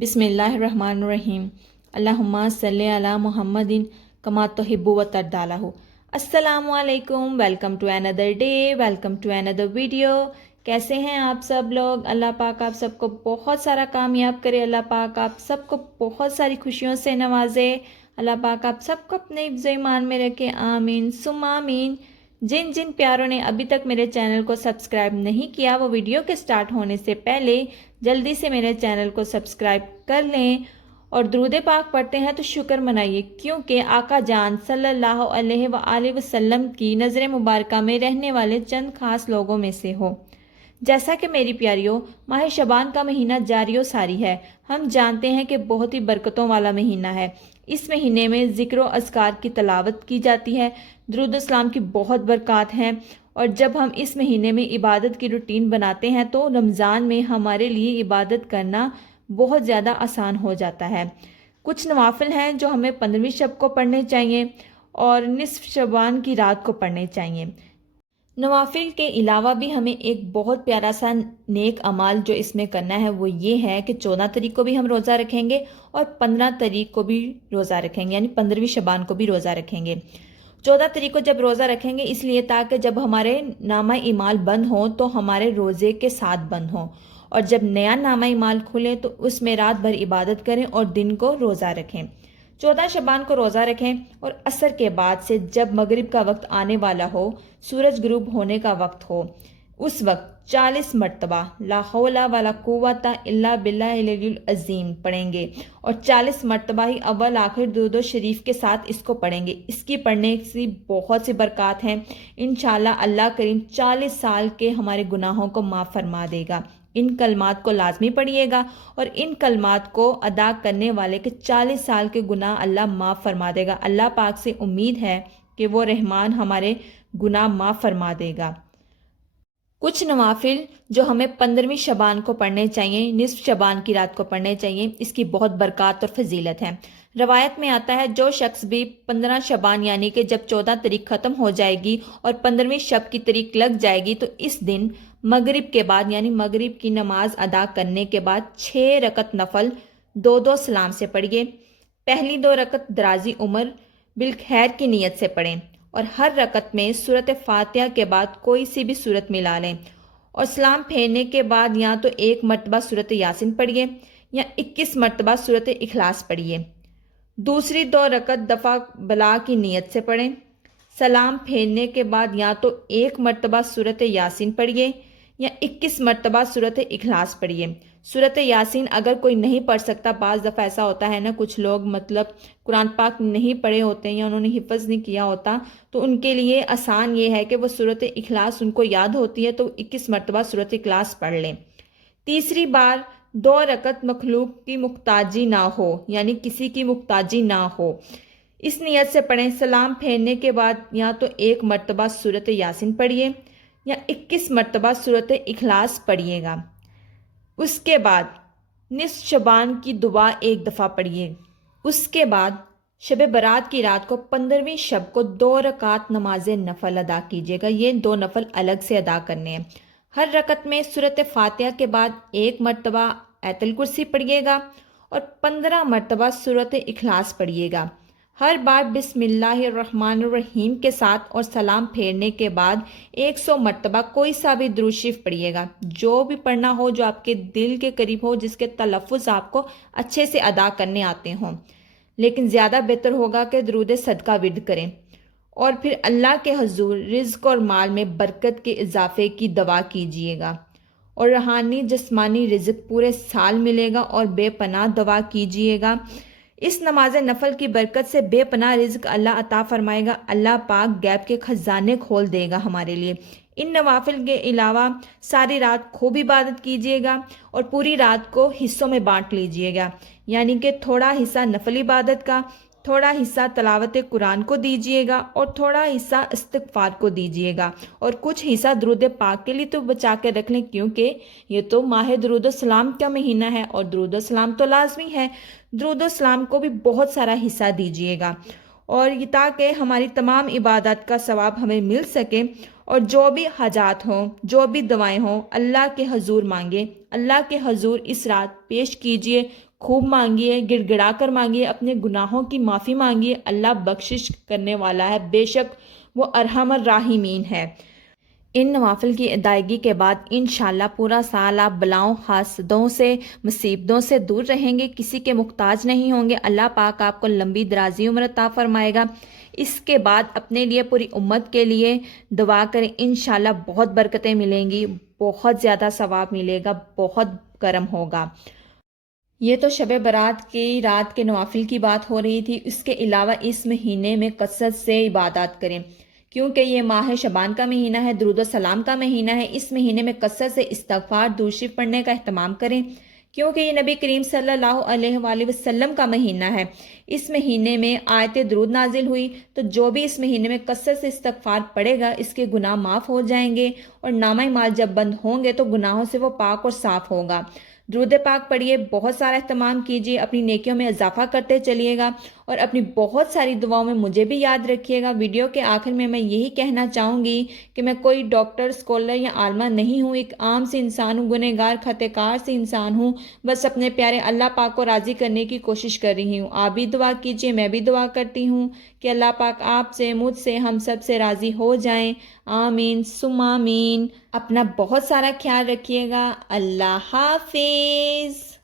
بسم اللہ الرحمن الرحیم اللہم صلی علی محمد کما تحب و ترضی. السلام علیکم، welcome to another day, welcome to another video. کیسے ہیں آپ سب لوگ؟ اللہ پاک آپ سب کو بہت سارا کامیاب کرے، اللہ پاک آپ سب کو بہت ساری خوشیوں سے نوازے، اللہ پاک آپ سب کو اپنے حفظ و ایمان میں رکھے، آمین ثم آمین. جن جن پیاروں نے ابھی تک میرے چینل کو سبسکرائب نہیں کیا، وہ ویڈیو کے سٹارٹ ہونے سے پہلے جلدی سے میرے چینل کو سبسکرائب کر لیں اور درود پاک پڑھتے ہیں تو شکر منائیے، کیونکہ آقا جان صلی اللہ علیہ وآلہ وسلم کی نظر مبارکہ میں رہنے والے چند خاص لوگوں میں سے ہو. جیسا کہ میری پیاریوں، ماہ شعبان کا مہینہ جاری و ساری ہے. ہم جانتے ہیں کہ بہت ہی برکتوں والا مہینہ ہے. اس مہینے میں ذکر و اذکار کی تلاوت کی جاتی ہے، درود و اسلام کی بہت برکات ہیں، اور جب ہم اس مہینے میں عبادت کی روٹین بناتے ہیں تو رمضان میں ہمارے لیے عبادت کرنا بہت زیادہ آسان ہو جاتا ہے. کچھ نوافل ہیں جو ہمیں 15ویں شب کو پڑھنے چاہیے اور نصف شعبان کی رات کو پڑھنے چاہیے. نوافل کے علاوہ بھی ہمیں ایک بہت پیارا سا نیک عمل جو اس میں کرنا ہے وہ یہ ہے کہ 14 تاریخ کو بھی ہم روزہ رکھیں گے اور 15 تاریخ کو بھی روزہ رکھیں گے، یعنی 15ویں شعبان کو بھی روزہ رکھیں گے. 14 تاریخ کو جب روزہ رکھیں گے اس لیے تاکہ جب ہمارے نامہ اعمال بند ہوں تو ہمارے روزے کے ساتھ بند ہوں، اور جب نیا نامہ اعمال کھلے تو اس میں رات بھر عبادت کریں اور دن کو روزہ رکھیں. 14 شعبان کو روزہ رکھیں اور عصر کے بعد سے جب مغرب کا وقت آنے والا ہو، سورج غروب ہونے کا وقت ہو، اس وقت 40 مرتبہ لا حول ولا قوت الا باللہ العلی العظیم پڑھیں گے، اور 40 مرتبہ ہی اول آخر درود شریف کے ساتھ اس کو پڑھیں گے. اس کی پڑھنے سے بہت سی برکات ہیں. انشاءاللہ اللہ کریم 40 سال کے ہمارے گناہوں کو معاف فرما دے گا. ان کلمات کو لازمی پڑھیے گا، اور ان کلمات کو ادا کرنے والے کے 40 سال کے گناہ اللہ معاف فرما دے گا. اللہ پاک سے امید ہے کہ وہ رحمان ہمارے گناہ معاف فرما دے گا. کچھ نوافل جو ہمیں 15ویں شعبان کو پڑھنے چاہیے، نصف شعبان کی رات کو پڑھنے چاہیے، اس کی بہت برکات اور فضیلت ہے. روایت میں آتا ہے جو شخص بھی 15 شعبان یعنی کہ جب 14 تاریخ ختم ہو جائے گی اور 15ویں شب کی تاریخ لگ جائے گی تو اس دن مغرب کے بعد یعنی مغرب کی نماز ادا کرنے کے بعد 6 رکعت نفل 2 سلام سے پڑھیے. پہلی 2 رکعت درازی عمر بالخیر کی نیت سے پڑھیں، اور ہر رکعت میں سورۃ فاتحہ کے بعد کوئی سی بھی سورت ملا لیں، اور سلام پھیرنے کے بعد یا تو 1 مرتبہ سورۃ یاسین پڑھیے یا 21 مرتبہ سورۃ اخلاص پڑھیے. دوسری 2 رکعت دفع بلا کی نیت سے پڑھیں. سلام پھیرنے کے بعد یا تو 1 مرتبہ سورۃ یاسین پڑھیے یا 21 مرتبہ سورۃ اخلاص پڑھیے. سورۃ یاسین اگر کوئی نہیں پڑھ سکتا، بعض دفعہ ایسا ہوتا ہے نا، کچھ لوگ قرآن پاک نہیں پڑھے ہوتے ہیں یا انہوں نے حفظ نہیں کیا ہوتا، تو ان کے لیے آسان یہ ہے کہ وہ سورۃ اخلاص ان کو یاد ہوتی ہے تو 21 مرتبہ سورۃ اخلاص پڑھ لیں. تیسری بار 2 رکعت مخلوق کی محتاجی نہ ہو، یعنی کسی کی محتاجی نہ ہو، اس نیت سے پڑھیں. سلام پھیرنے کے بعد یا تو 1 مرتبہ سورۃ یاسین پڑھیے یا 21 مرتبہ سورۃ اخلاص پڑھیے گا. اس کے بعد نصف شعبان کی دعا 1 دفعہ پڑھیے. اس کے بعد شب برات کی رات کو 15ویں شب کو 2 رکعت نماز نفل ادا کیجیے گا. یہ 2 نفل الگ سے ادا کرنے ہیں. ہر رکعت میں سورۃ فاتحہ کے بعد 1 مرتبہ آیت الکرسی پڑھیے گا اور 15 مرتبہ سورۃ اخلاص پڑھیے گا. ہر بار بسم اللہ الرحمن الرحیم کے ساتھ اور سلام پھیرنے کے بعد 100 مرتبہ کوئی سا بھی درود شریف پڑھیے گا، جو بھی پڑھنا ہو، جو آپ کے دل کے قریب ہو، جس کے تلفظ آپ کو اچھے سے ادا کرنے آتے ہوں. لیکن زیادہ بہتر ہوگا کہ درود صدقہ ورد کریں، اور پھر اللہ کے حضور رزق اور مال میں برکت کے اضافے کی دعا کیجیے گا، اور روحانی جسمانی رزق پورے سال ملے گا، اور بے پناہ دعا کیجیے گا. اس نماز نفل کی برکت سے بے پناہ رزق اللہ عطا فرمائے گا. اللہ پاک غیب کے خزانے کھول دے گا ہمارے لیے. ان نوافل کے علاوہ ساری رات خوب عبادت کیجیے گا اور پوری رات کو حصوں میں بانٹ لیجیے گا، یعنی کہ تھوڑا حصہ نفل عبادت کا، تھوڑا حصہ تلاوت قرآن کو دیجیے گا، اور تھوڑا حصہ استغفار کو دیجیے گا، اور کچھ حصہ درود پاک کے لیے تو بچا کے رکھ لیں، کیونکہ یہ تو ماہ درود السلام کا مہینہ ہے اور درود السلام تو لازمی ہے. درود السلام کو بھی بہت سارا حصہ دیجیے گا، اور یہ تاکہ ہماری تمام عبادت کا ثواب ہمیں مل سکے اور جو بھی حاجات ہوں، جو بھی دعائیں ہوں، اللہ کے حضور مانگے، اللہ کے حضور اس رات پیش کیجئے، خوب مانگیے، گڑ گڑا کر مانگیے، اپنے گناہوں کی معافی مانگیے۔ اللہ بخشش کرنے والا ہے، بے شک وہ ارحم الراحمین ہے۔ ان نوافل کی ادائیگی کے بعد انشاءاللہ پورا سال آپ بلاؤں حاسدوں سے، مصیبتوں سے دور رہیں گے، کسی کے محتاج نہیں ہوں گے۔ اللہ پاک آپ کو لمبی درازی عمر عطا فرمائے گا۔ اس کے بعد اپنے لیے، پوری امت کے لیے دعا کریں، انشاءاللہ بہت برکتیں ملیں گی، بہت زیادہ ثواب ملے گا، بہت کرم ہوگا۔ یہ تو شب برات کی رات کے نوافل کی بات ہو رہی تھی۔ اس کے علاوہ اس مہینے میں کثرت سے عبادات کریں، کیونکہ یہ ماہ شعبان کا مہینہ ہے، درود و سلام کا مہینہ ہے۔ اس مہینے میں کثرت سے استغفار، درود شریف پڑھنے کا اہتمام کریں، کیونکہ یہ نبی کریم صلی اللہ علیہ وآلہ وسلم کا مہینہ ہے۔ اس مہینے میں آیت درود نازل ہوئی، تو جو بھی اس مہینے میں کثرت سے استغفار پڑھے گا، اس کے گناہ معاف ہو جائیں گے، اور نامہ اعمال جب بند ہوں گے تو گناہوں سے وہ پاک اور صاف ہوگا۔ درود پاک پڑھیے، بہت سارا اہتمام کیجیے، اپنی نیکیوں میں اضافہ کرتے چلیے گا، اور اپنی بہت ساری دعاؤں میں مجھے بھی یاد رکھیے گا۔ ویڈیو کے آخر میں یہی کہنا چاہوں گی کہ میں کوئی ڈاکٹر، اسکالر یا عالمہ نہیں ہوں، ایک عام سی انسان ہوں، گنہگار خطا کار سی انسان ہوں، بس اپنے پیارے اللہ پاک کو راضی کرنے کی کوشش کر رہی ہوں۔ آپ بھی دعا کیجیے، میں بھی دعا کرتی ہوں کہ اللہ پاک آپ سے، مجھ سے، ہم سب سے راضی ہو جائیں۔ آمین ثم آمین۔ اپنا بہت سارا خیال رکھیے گا۔ اللہ حافظ۔